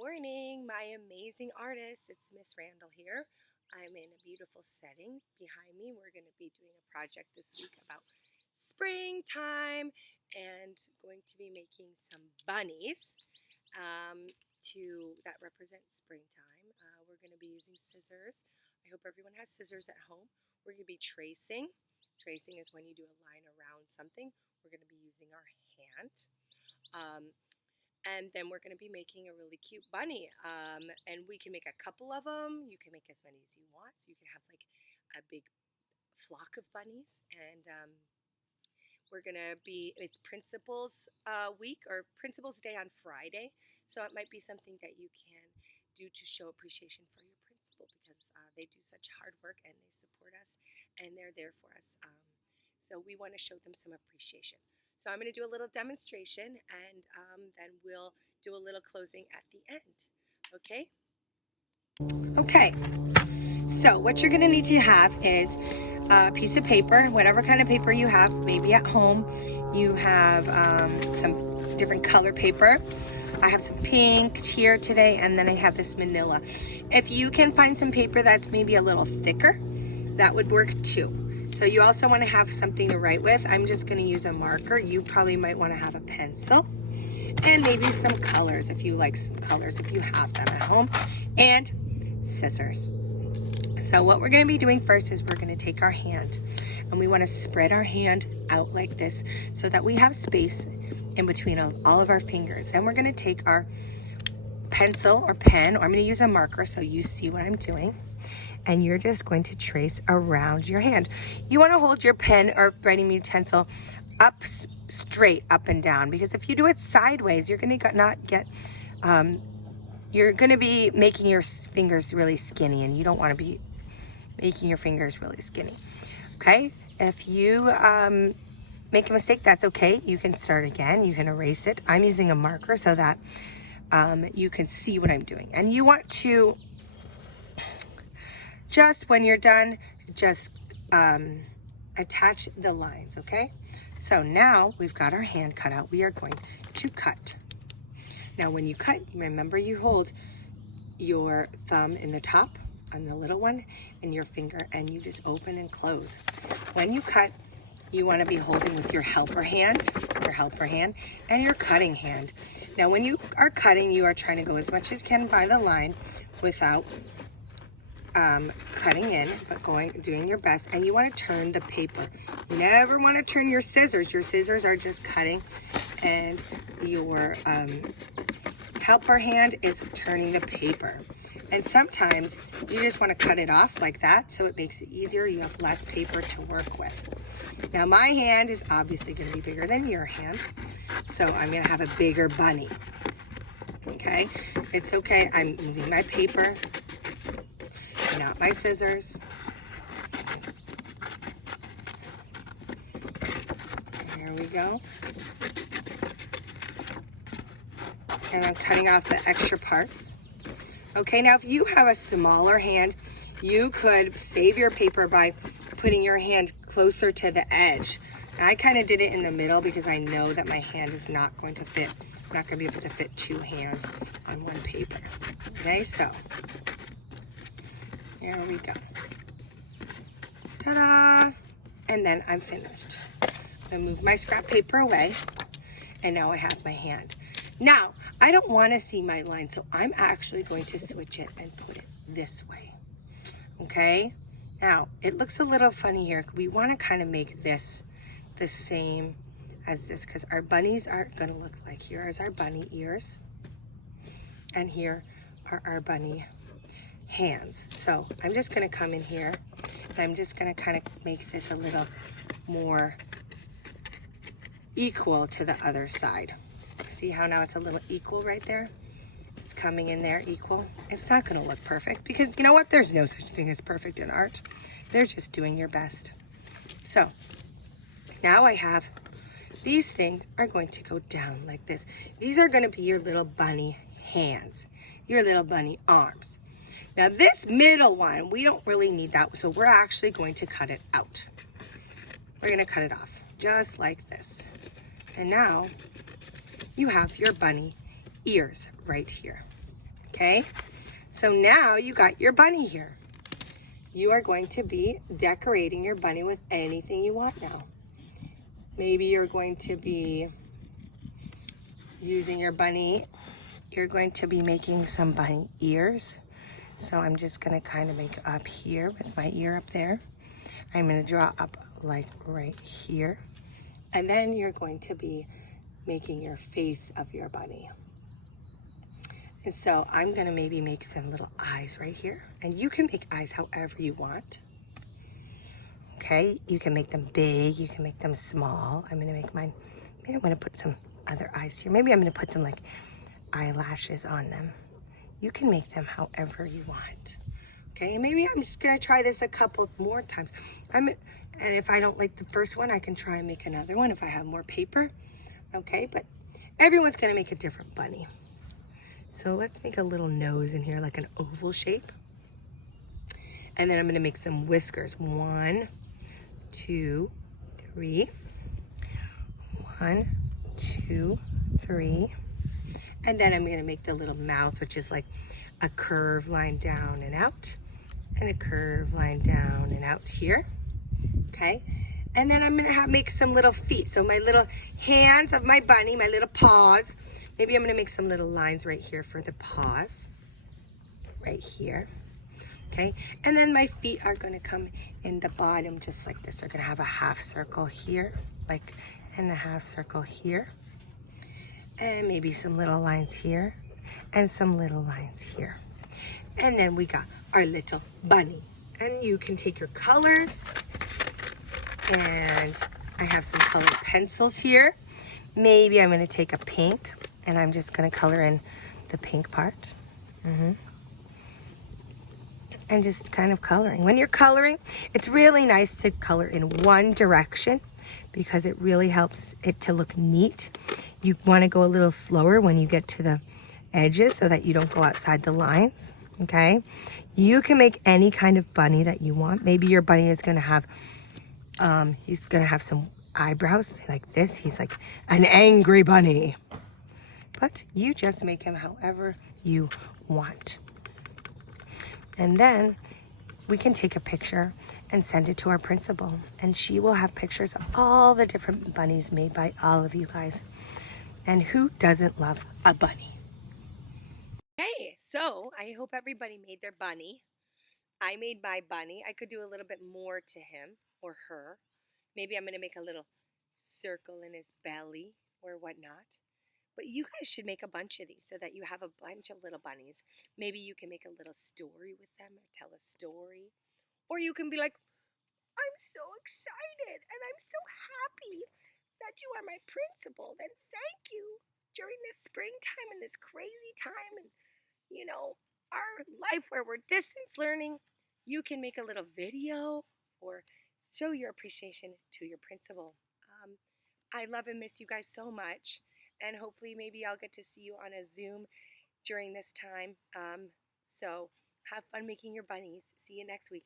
morning, my amazing artists. It's Miss Randall here. I'm in a beautiful setting. Behind me, we're going to be doing a project this week about springtime and going to be making some bunnies that represent springtime. We're going to be using scissors. I hope everyone has scissors at home. We're going to be tracing. Tracing is when you do a line around something. We're going to be using our hand. And then we're going to be making a really cute bunny. And we can make a couple of them. You can make as many as you want. So you can have like a big flock of bunnies. And it's Principals Week or Principals Day on Friday. So it might be something that you can do to show appreciation for your principal because they do such hard work and they support us and they're there for us. So we want to show them some appreciation. So I'm going to do a little demonstration and then we'll do a little closing at the end. Okay? Okay. So what you're going to need to have is a piece of paper, whatever kind of paper you have. Maybe at home you have some different color paper. I have some pink here today, and then I have this manila. If you can find some paper that's maybe a little thicker, that would work too. So you also want to have something to write with. I'm just going to use a marker. You probably might want to have a pencil and maybe some colors if you like some colors, if you have them at home, and scissors. So what we're going to be doing first is we're going to take our hand and we want to spread our hand out like this so that we have space in between all of our fingers. Then we're going to take our pencil or pen, or I'm going to use a marker so you see what I'm doing. And you're just going to trace around your hand. You want to hold your pen or writing utensil up straight, up and down, because if you do it sideways, you're going to be making your fingers really skinny, and you don't want to be making your fingers really skinny. Okay? If you make a mistake, that's okay. You can start again. You can erase it. I'm using a marker so that you can see what I'm doing. And you want to just when you're done, just attach the lines, okay? So now we've got our hand cut out. We are going to cut. Now when you cut, remember you hold your thumb in the top on the little one and your finger, and you just open and close. When you cut, you want to be holding with your helper hand and your cutting hand. Now when you are cutting, you are trying to go as much as you can by the line without cutting in, but doing your best. And you want to turn the paper. You never want to turn your scissors. Your scissors are just cutting, and your helper hand is turning the paper. And sometimes you just want to cut it off like that so it makes it easier. You have less paper to work with. Now my hand is obviously going to be bigger than your hand, so I'm going to have a bigger bunny. Okay, it's okay. I'm moving my paper, not my scissors. There we go. And I'm cutting off the extra parts. Okay, now if you have a smaller hand, you could save your paper by putting your hand closer to the edge. And I kind of did it in the middle because I know that my hand is not going to fit. I'm not going to be able to fit two hands on one paper. Okay, so there we go. Ta-da! And then I'm finished. I move my scrap paper away, and now I have my hand. Now, I don't want to see my line, so I'm actually going to switch it and put it this way. Okay? Now, it looks a little funny here. We want to kind of make this the same as this because our bunnies are going to look like here is our bunny ears, and here are our bunny hands. So I'm just going to come in here and I'm just going to kind of make this a little more equal to the other side. See how now it's a little equal right there? It's coming in there equal. It's not going to look perfect because you know what? There's no such thing as perfect in art. There's just doing your best. So now I have these things are going to go down like this. These are going to be your little bunny hands, your little bunny arms. Now this middle one, we don't really need that, so we're actually going to cut it out. We're going to cut it off just like this. And now you have your bunny ears right here. Okay, so now you got your bunny here. You are going to be decorating your bunny with anything you want now. Maybe you're going to be using your bunny. You're going to be making some bunny ears. So I'm just gonna kind of make up here with my ear up there. I'm gonna draw up like right here. And then you're going to be making your face of your bunny. And so I'm gonna maybe make some little eyes right here. And you can make eyes however you want. Okay, you can make them big, you can make them small. I'm gonna make mine, maybe I'm gonna put some other eyes here. Maybe I'm gonna put some like eyelashes on them. You can make them however you want. Okay, and maybe I'm just gonna try this a couple more times. And if I don't like the first one, I can try and make another one if I have more paper. Okay, but everyone's gonna make a different bunny. So let's make a little nose in here, like an oval shape. And then I'm gonna make some whiskers. 1, 2, 3. 1, 2, 3. And then I'm gonna make the little mouth, which is like a curved line down and out, and a curved line down and out here. Okay, and then I'm gonna make some little feet. So my little hands of my bunny, my little paws. Maybe I'm gonna make some little lines right here for the paws, right here. Okay, and then my feet are gonna come in the bottom just like this. They're gonna have a half circle here, like, and a half circle here. And maybe some little lines here, and some little lines here. And then we got our little bunny. And you can take your colors, and I have some colored pencils here. Maybe I'm gonna take a pink, and I'm just gonna color in the pink part. And just kind of coloring. When you're coloring, it's really nice to color in one direction because it really helps it to look neat. You wanna go a little slower when you get to the edges so that you don't go outside the lines, okay? You can make any kind of bunny that you want. Maybe your bunny is gonna have, he's gonna have some eyebrows like this. He's like an angry bunny. But you just make him however you want. And then we can take a picture and send it to our principal. And she will have pictures of all the different bunnies made by all of you guys. And who doesn't love a bunny? Okay, so I hope everybody made their bunny. I made my bunny. I could do a little bit more to him or her. Maybe I'm gonna make a little circle in his belly or whatnot. But you guys should make a bunch of these so that you have a bunch of little bunnies. Maybe you can make a little story with them or tell a story. Or you can be like, I'm so excited and I'm so happy that you are my principal. Then thank you during this springtime and this crazy time and, you know, our life where we're distance learning. You can make a little video or show your appreciation to your principal. I love and miss you guys so much. And hopefully maybe I'll get to see you on a Zoom during this time. So have fun making your bunnies. See you next week.